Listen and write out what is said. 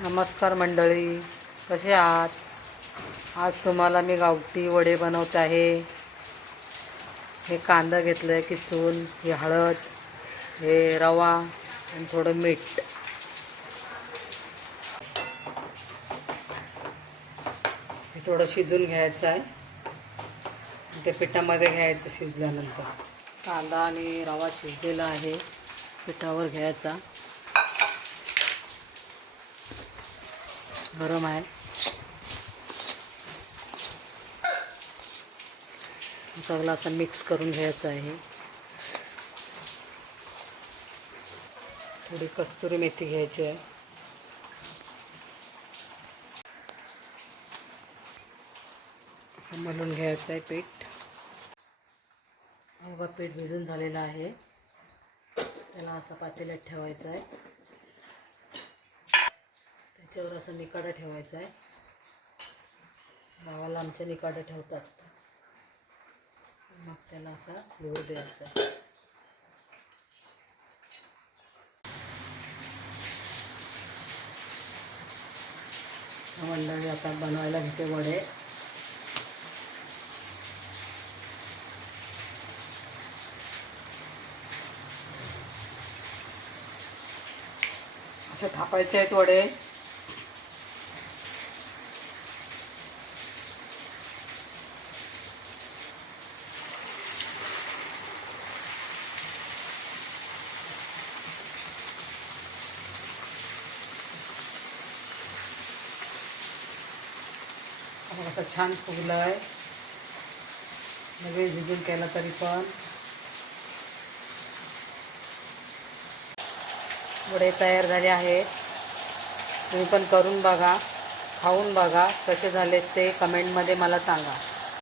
नमस्कार मंडळी कसे आहात? आज तुम्हाला मी गावठी वडे बनवत आहे. हे कांदा घेतलं आहे किसून हे हळद हे रवा आणि थोडं मीठ. हे थोडं शिजून घ्यायचं आहे. ते पिठामध्ये घ्यायचं शिजल्यानंतर. कांदा आणि रवा शिजलेला आहे. पिठावर घ्यायचा. गरम आहे. सगळं असं मिक्स करून घ्यायचं आहे. थोडी कस्तुरी मेथी घ्यायची आहे. असं मलून घ्यायचं आहे पीठ. अवघा पीठ भिजून झालेलं आहे. त्याला असं पातेल्यात ठेवायचं आहे. त्याच्यावर असं निकाडा ठेवायचा आहे. गावाला आमच्या निकाडा ठेवतात. मग त्याला असा लोळ द्यायचा आहे. मंडळी आता बनवायला घेते वडे. असे थापायचे आहेत वडे. असं छान फुगलं आहे लगेच भिजून केला तरी पण. वडे तयार झाले आहेत. तुम्ही पण करून बघा. खाऊन बघा कसे झाले ते कमेंटमध्ये मला सांगा.